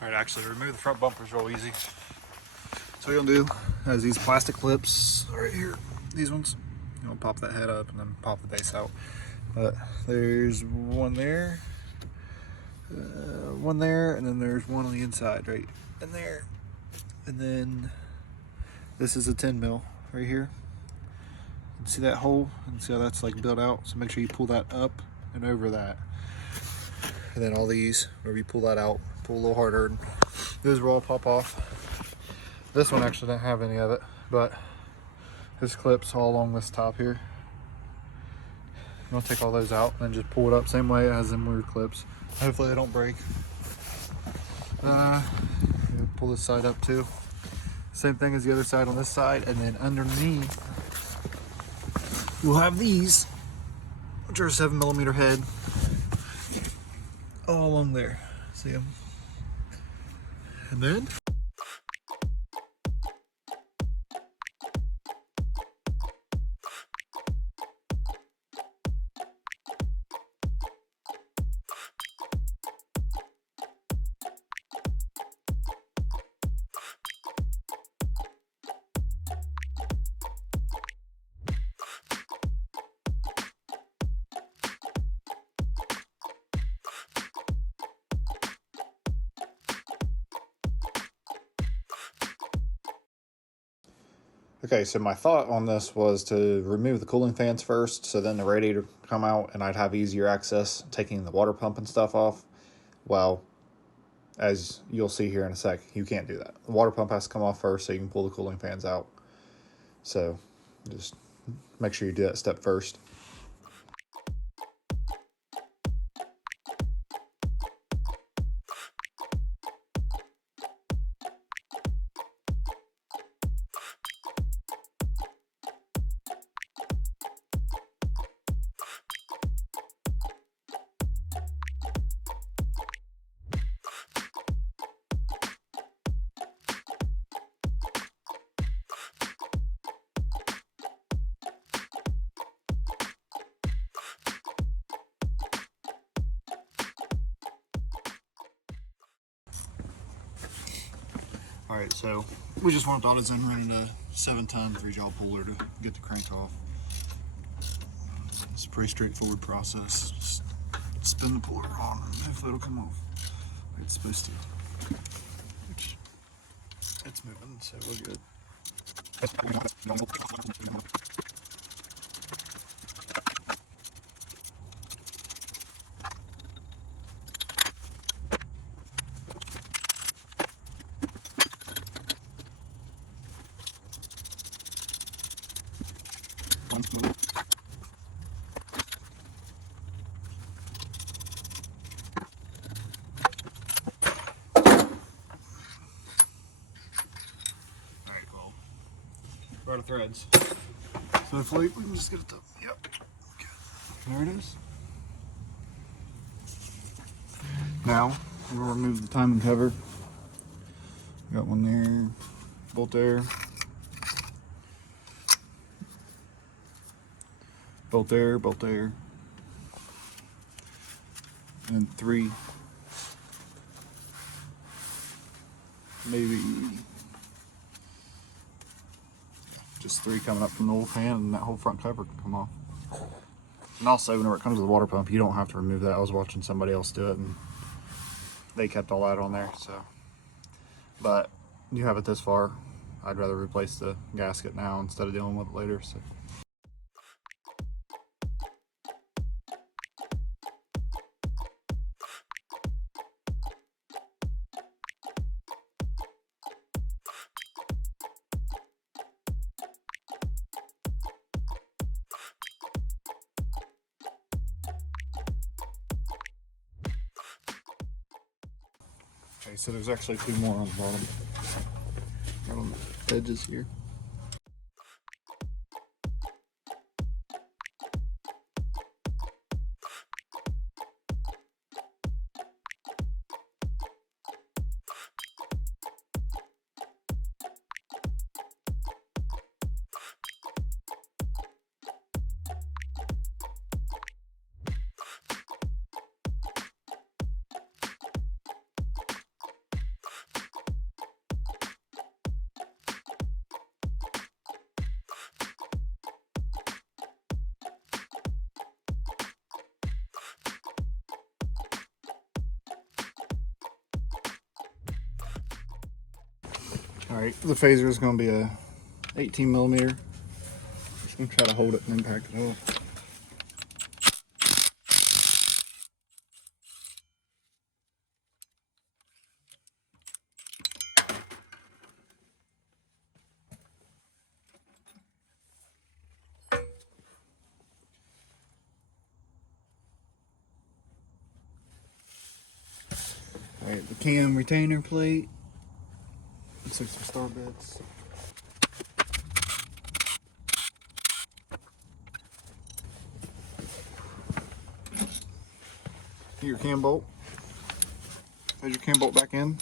Alright, actually to remove the front bumper is real easy. So what you'll do is these plastic clips right here, these ones, you'll pop that head up and then pop the base out. But there's one there, and then there's one on the inside right in there. And then this is a 10 mil right here. You see that hole? And see how that's like built out? So make sure you pull that up and over that. And then all these, whenever you pull that out, pull a little harder, and those will all pop off. This one actually didn't have any of it, but there's clips all along this top here. You'll take all those out and then just pull it up same way as them weird clips. Hopefully they don't break. Pull this side up too. Same thing as the other side on this side, and then underneath you'll have these, which are a 7mm head, all along there. See them? And then okay, so my thought on this was to remove the cooling fans first, so then the radiator would come out and I'd have easier access taking the water pump and stuff off. Well, as you'll see here in a sec, you can't do that. The water pump has to come off first so you can pull the cooling fans out. So just make sure you do that step first. Alright, so we just want AutoZone running a 7-ton 3-jaw puller to get the crank off. It's a pretty straightforward process. Just spin the puller on and hopefully it'll come off like it's supposed to. Which, it's moving, so we're good. We're out of threads. So hopefully we can just get it up. Yep. Okay. There it is. Now we'll remove the timing cover. Got one there, bolt there, bolt there, bolt there, and 3, maybe just 3 coming up from the old pan, and that whole front cover can come off. And also, whenever it comes to the water pump, you don't have to remove that. I was watching somebody else do it, and they kept all that on there. So, but you have it this far. I'd rather replace the gasket now instead of dealing with it later. So. Okay, so there's actually 2 more on the bottom, right on the edges here. All right, the phaser is going to be a 18 millimeter. Just going to try to hold it and impact it off. All right, the cam retainer plate. Looks like some star bits. Your cam bolt. Put your cam bolt back in.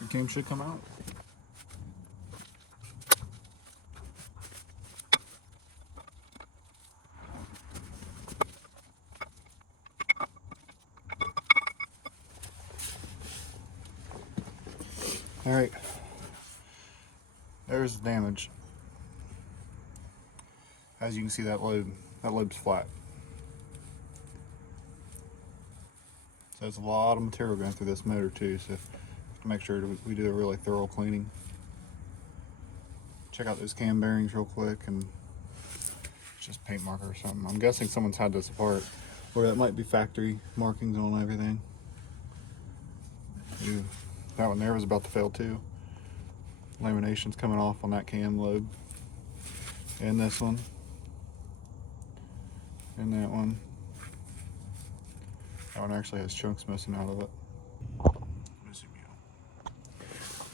Your cam should come out. All right, there's the damage. As you can see, that lobe's flat. So there's a lot of material going through this motor too, so to make sure we do a really thorough cleaning. Check out those cam bearings real quick, and it's just paint marker or something. I'm guessing someone's had this apart, or that might be factory markings on everything. Ooh, that one there was about to fail too. Lamination's coming off on that cam lobe, and this one, and that one. That one actually has chunks missing out of it.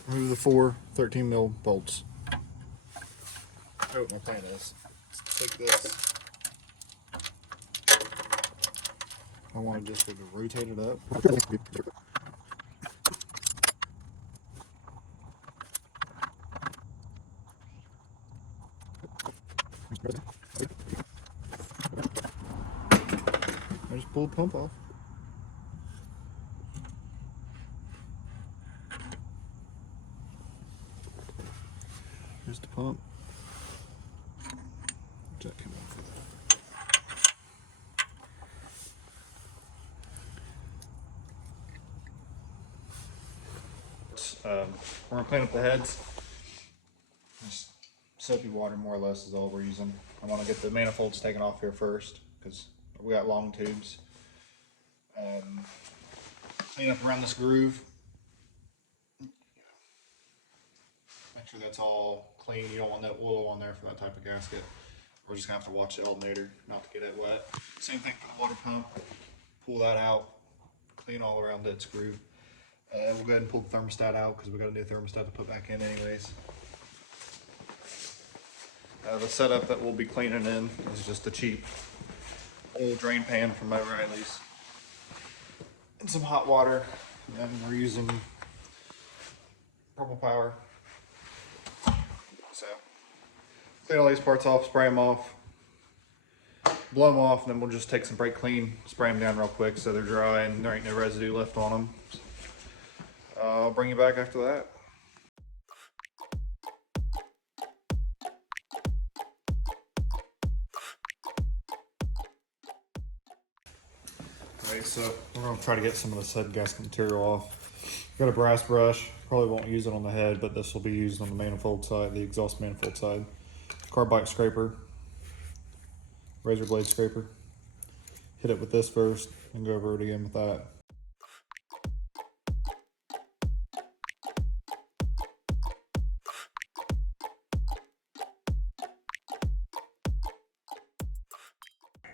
Remove the 4 13 mil bolts. Oh, my plan is take this. I want to just rotate it up. I just pulled the pump off. Here's the pump. Jack came off for that. We're gonna clean up the heads. Just soapy water, more or less, is all we're using. I want to get the manifolds taken off here first because we got long tubes. Clean up around this groove. Make sure that's all clean. You don't want that oil on there for that type of gasket. We're just gonna have to watch the alternator not to get it wet. Same thing for the water pump. Pull that out, clean all around its groove. We'll go ahead and pull the thermostat out because we got a new thermostat to put back in anyways. The setup that we'll be cleaning in is just a cheap old drain pan from O'Reilly's and some hot water. And we're using Purple Power. So clean all these parts off, spray them off, blow them off, and then we'll just take some brake clean, spray them down real quick so they're dry and there ain't no residue left on them. I'll bring you back after that. Okay, so we're going to try to get some of this head gasket material off. Got a brass brush, probably won't use it on the head, but this will be used on the manifold side, the exhaust manifold side. Carbide scraper, razor blade scraper. Hit it with this first and go over it again with that.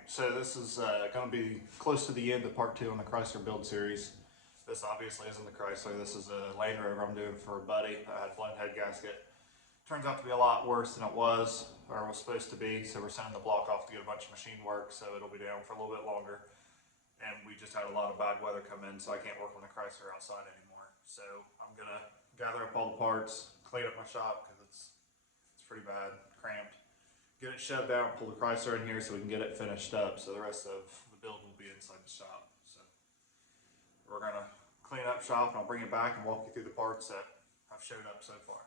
So this is going to be close to the end of part 2 on the Chrysler build series. This obviously isn't the Chrysler. This is a Land Rover I'm doing for a buddy that had blown head gasket. Turns out to be a lot worse than it was, or was supposed to be, so we're sending the block off to get a bunch of machine work, so it'll be down for a little bit longer. And we just had a lot of bad weather come in, so I can't work on the Chrysler outside anymore. So I'm going to gather up all the parts, clean up my shop, because it's pretty bad, cramped. Get it shoved out, pull the Chrysler in here so we can get it finished up, so the rest of the build will be inside the shop. So we're going to clean up shop, and I'll bring it back and walk you through the parts that have showed up so far.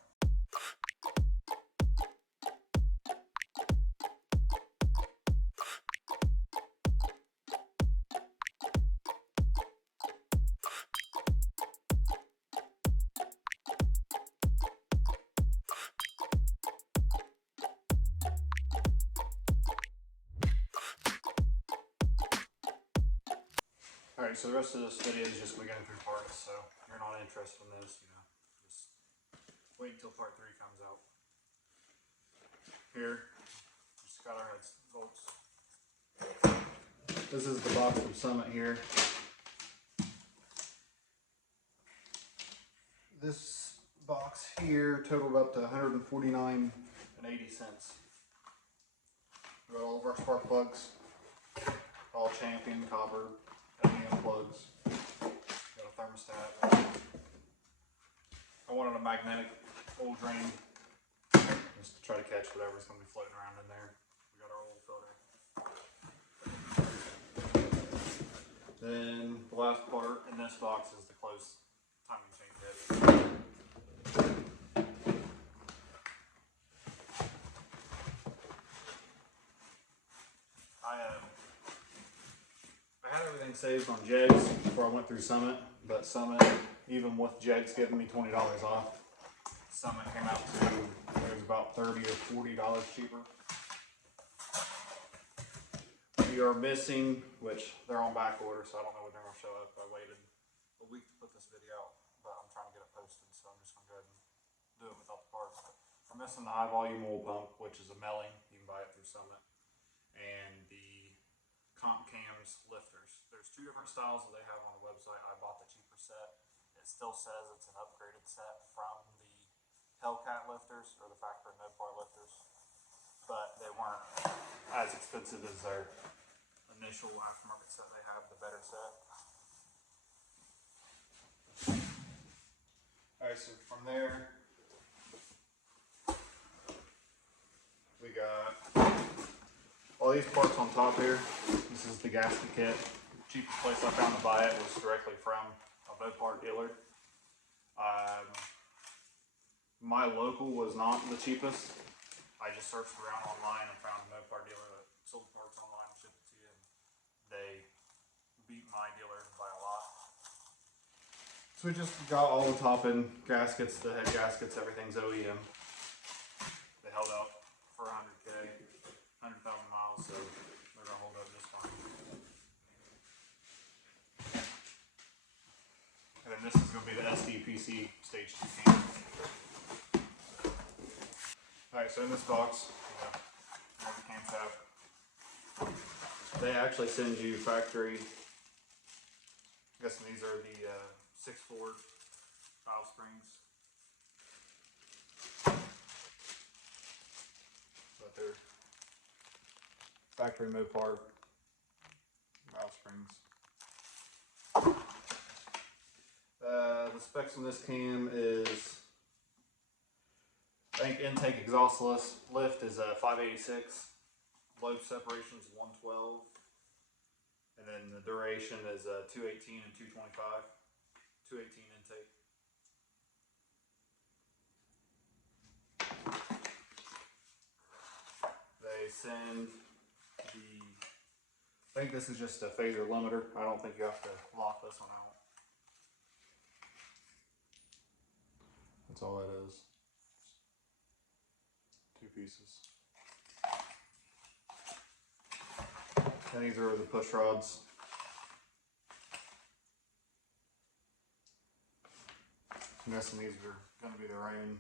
Alright, so the rest of this video is just me going through parts, so if you're not interested in this, you know, just wait until part 3 comes out. Here, just got our heads, bolts. This is the box from Summit here. This box here totaled up to $149.80. We got all of our spark plugs, all Champion copper, aluminum plugs. Got a thermostat. I wanted a magnetic oil drain just to try to catch whatever's going to be floating around in there. We got our oil filter. Then the last part in this box is the closed timing chain kit. I had everything saved on Jegs before I went through Summit, but Summit, even with Jegs giving me $20 off, Summit came out to, it was about $30 or $40 cheaper. We are missing, which they're on back order, so I don't know when they're going to show up. I waited a week to put this video out, but I'm trying to get it posted, so I'm just going to go ahead and do it without the parts. We're missing the high volume oil pump, which is a Melling. You can buy it through Summit. And the Camshaft lifters. There's 2 different styles that they have on the website. I bought the cheaper set. It still says it's an upgraded set from the Hellcat lifters or the factory no-part lifters, but they weren't as expensive as their initial aftermarket set they have, the better set. Alright, so from there, we got all these parts on top here. This is the gasket kit. The cheapest place I found to buy it was directly from a no-part dealer. My local was not the cheapest. I just searched around online and found a no-part dealer that sold parts online and shipped it to you, and they beat my dealer by a lot. So we just got all the top end gaskets, the head gaskets, everything's OEM. They held out for 100K, 100,000 miles, so they're gonna hold up just fine. And then this is gonna be the SDPC Stage 2 can. Alright, so in this box, we have the camshaft. They actually send you factory, I'm guessing these are the 6-Ford valve springs. But they're factory Mopar valve springs. The specs on this cam is, I think intake exhaust lift is 586, load separation is 112, and then the duration is 218 and 225, 218 intake. They send the, I think this is just a phaser limiter. I don't think you have to lock this one out. That's all it is. 2 pieces. And these are the push rods. I'm guessing these are going to be their own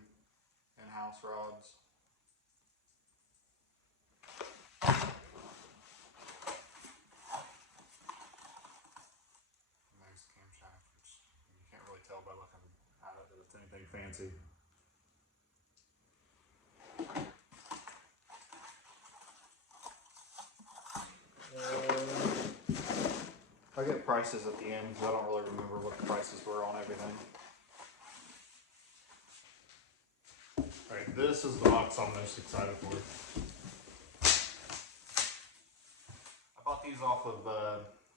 in-house rods. And there's the camshaft, which you can't really tell by looking at it that it's anything fancy. I'll get prices at the end because I don't really remember what the prices were on everything. Alright, this is the box I'm most excited for. I bought these off of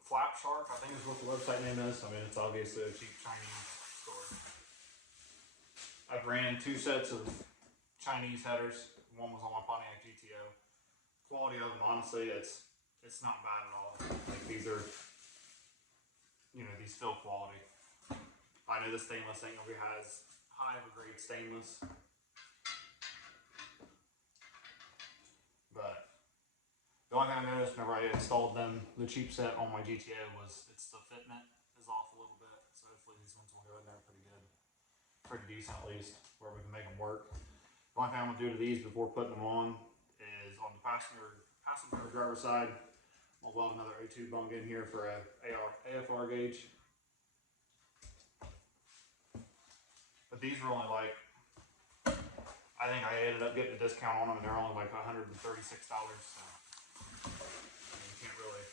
Flap Shark, I think is what the website name is. I mean, it's obviously a cheap Chinese store. I've ran 2 sets of Chinese headers. One was on my Pontiac GTO. Quality of them, honestly, it's not bad at all. Like, these are, you know, these feel quality. I know the stainless ain't gonna be as high of a grade stainless, but The only thing I noticed whenever I installed them, the cheap set on my GTA was the fitment is off a little bit. So hopefully these ones will go in there pretty good, pretty decent at least, where we can make them work. The only thing I'm gonna do to these before putting them on is on the passenger driver side, I'll weld another O2 bung in here for a AFR gauge. But these were only like, I think I ended up getting a discount on them and they're only like $136. So you can't really,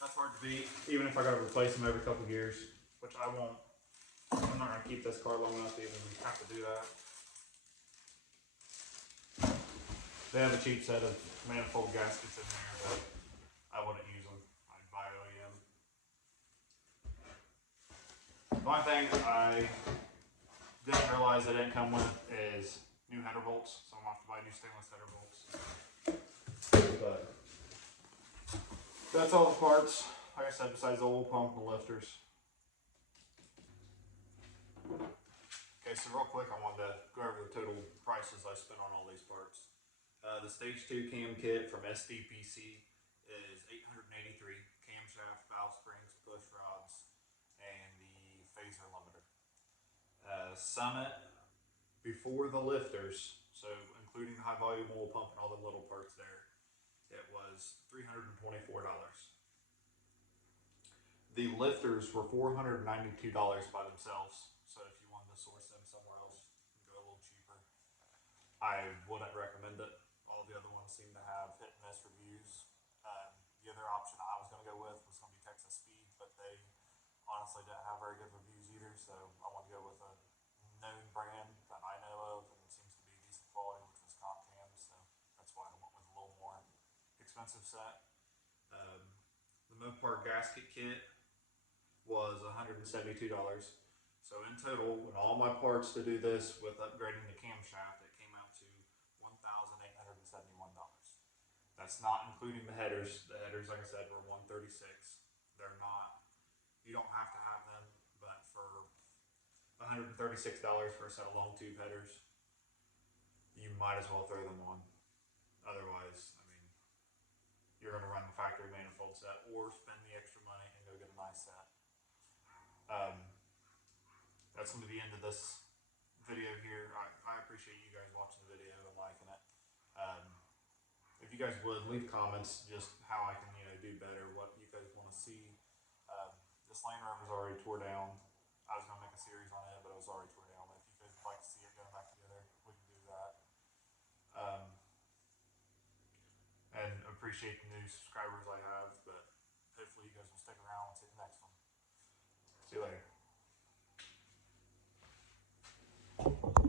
that's hard to beat, even if I gotta replace them every couple of years, which I won't. I'm not gonna keep this car long enough to even have to do that. They have a cheap set of manifold gaskets in there, but I wouldn't use them. I'd buy OEM. The only thing I didn't realize they didn't come with is new header bolts, so I'm gonna have to buy new stainless header bolts. But that's all the parts, like I said, besides the oil pump and the lifters. Okay, so real quick, I wanted to go over the total prices I spent on all these parts. The Stage 2 cam kit from SDPC is $883. Camshaft, valve springs, push rods, and the phaser limiter. Summit, before the lifters, so including the high volume oil pump and all the little parts there, it was $324. The lifters were $492 by themselves, so if you wanted to source them somewhere else and go a little cheaper, I wouldn't recommend it. All the other ones seem to have hit and miss reviews. The other option I was going to go with was going to be Texas Speed, but they honestly didn't have very good reviews either, so I want to go with a known brand that I know of and seems to be decent quality, which was Camshaft, so that's why I went with a little more expensive set. The Mopar gasket kit was $172. So in total, with all my parts to do this with upgrading the camshaft, it came out to $1,871. That's not including the headers. The headers, like I said, were $136. They're not, you don't have to have them, but for $136 for a set of long tube headers, you might as well throw them on. Otherwise, I mean, you're going to run the factory manifold set or spend the extra money and go get a nice set. That's going to be the end of this video here. I appreciate you guys watching the video and liking it. If you guys would, leave comments just how I can do better, what you guys want to see. This Land Rover's already tore down. I was going to make a series on it, but it was already tore down. But if you guys would like to see it going back together, we can do that. And appreciate the new subscribers I have, but hopefully you guys will stick around and see the next one. See you later.